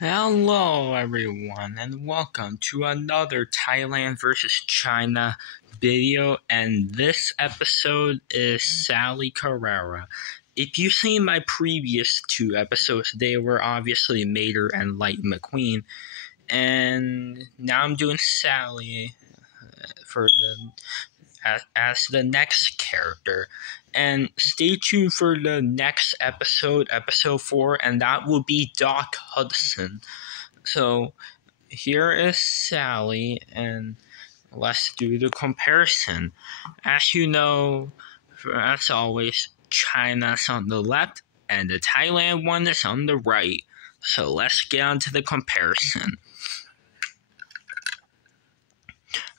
Hello everyone and welcome to another Thailand versus China video, and this episode is Sally Carrera. If you've seen my previous two episodes, they were obviously Mater and Light McQueen, and now I'm doing Sally as the next character. And stay tuned for the next episode, episode 4, and that will be Doc Hudson. So here is Sally, and let's do the comparison. As you know, as always, China's on the left and the Thailand one is on the right. So let's get on to the comparison.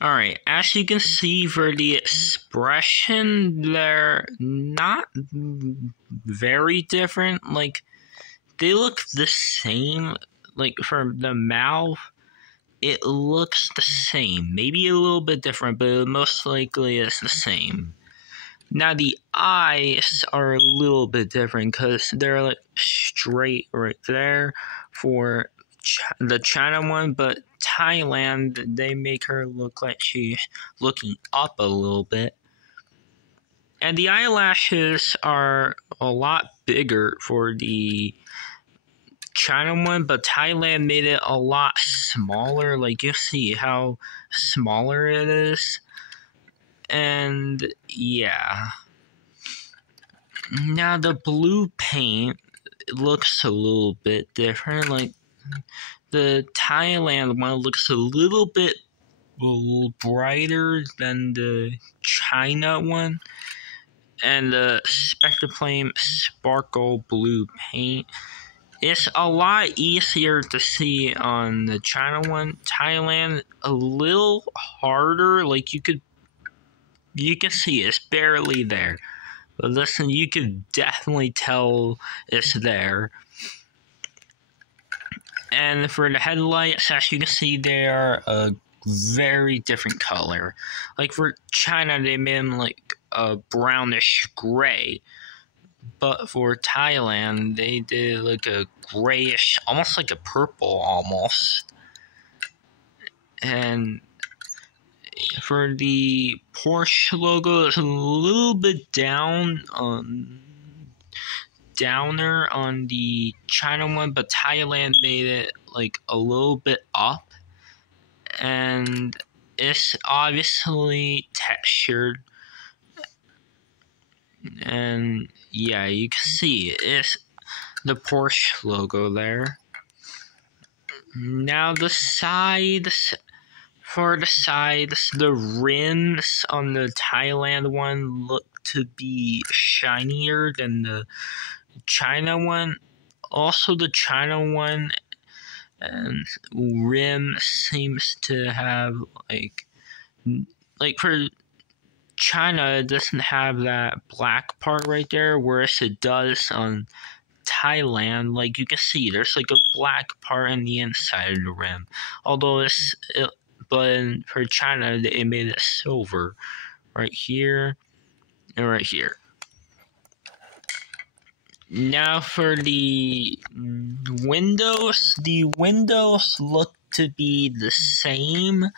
Alright, as you can see for the expression, they're not very different. Like, they look the same. Like, for the mouth, it looks the same. Maybe a little bit different, but most likely it's the same. Now, the eyes are a little bit different because they're like straight right there for the China one, but Thailand, they make her look like she's looking up a little bit. And the eyelashes are a lot bigger for the China one, but Thailand made it a lot smaller. Like, you see how smaller it is. And yeah. Now the blue paint looks a little bit different. Like, the Thailand one looks a little bit brighter than the China one. And the Spectraflame Sparkle Blue paint is a lot easier to see on the China one. Thailand, a little harder. Like, you can see it's barely there. But listen, you could definitely tell it's there. And for the headlights, as you can see, they are a very different color. Like, for China, they made them like a brownish gray. But for Thailand, they did like a grayish, almost like a purple almost. And for the Porsche logo, it's a little bit downer on the China one, but Thailand made it like a little bit up, and it's obviously textured. And yeah, you can see it's the Porsche logo there. Now the sides. For the sides, the rims on the Thailand one look to be shinier than the China one. Also, the China one and rim seems to have like for China, it doesn't have that black part right there, whereas it does on Thailand. Like, you can see there's like a black part on the inside of the rim, although but for China, they made it silver right here and right here. Now for the windows look to be the same.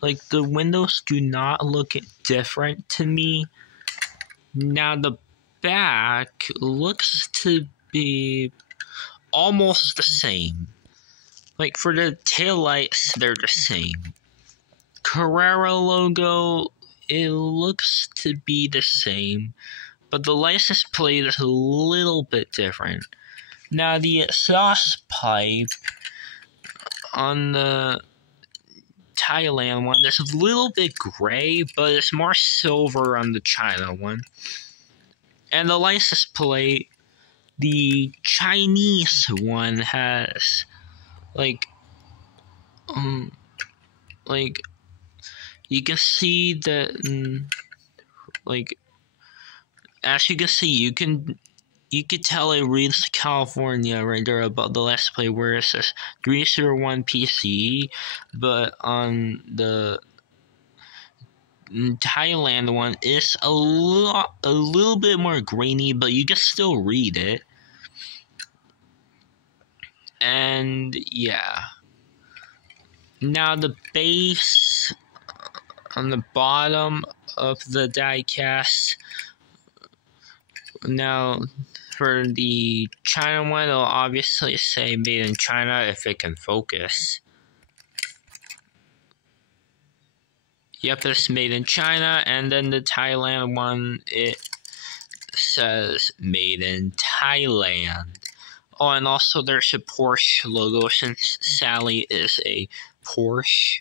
Like, the windows do not look different to me. Now the back looks to be almost the same. Like, for the taillights, they're the same. Carrera logo, it looks to be the same, but the license plate is a little bit different. Now the exhaust pipe on the Thailand one, there's a little bit gray, but it's more silver on the China one. And the license plate, the Chinese one has you can see that, as you can see, you could tell it reads California right there about the last play, where it says 301 PC, but on the Thailand one, it's a little bit more grainy, but you can still read it. And yeah. Now the base on the bottom of the diecast. Now for the China one, it'll obviously say made in China if it can focus. Yep, it's made in China. And then the Thailand one, it says made in Thailand. Oh, and also there's a Porsche logo since Sally is a Porsche.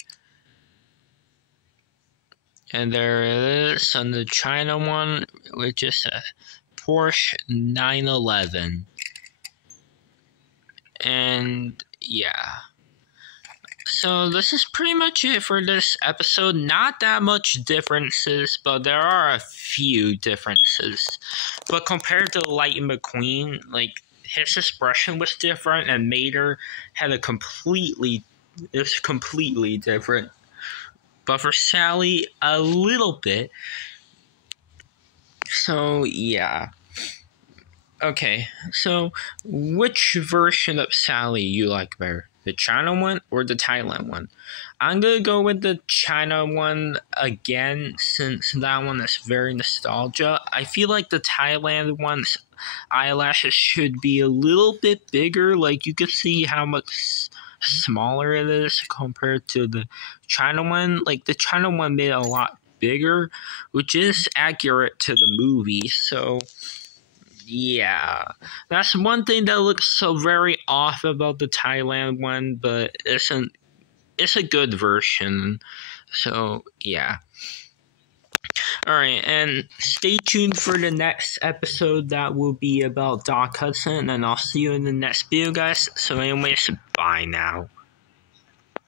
And there it is on the China one, which is a Porsche 911. And yeah. So this is pretty much it for this episode. Not that much differences, but there are a few differences. But compared to Lightning McQueen, like, his expression was different, and Mater had it's completely different. But for Sally, a little bit. So, yeah. Okay, so which version of Sally you like better? The China one or the Thailand one? I'm gonna go with the China one again, since that one is very nostalgia. I feel like the Thailand one's eyelashes should be a little bit bigger. Like, you can see how much smaller it is compared to the China one. Like, the China one made it a lot bigger, which is accurate to the movie. So yeah, that's one thing that looks so very off about the Thailand one, but it's a good version. So yeah. Alright, and stay tuned for the next episode that will be about Doc Hudson, and I'll see you in the next video, guys. So anyways, bye now.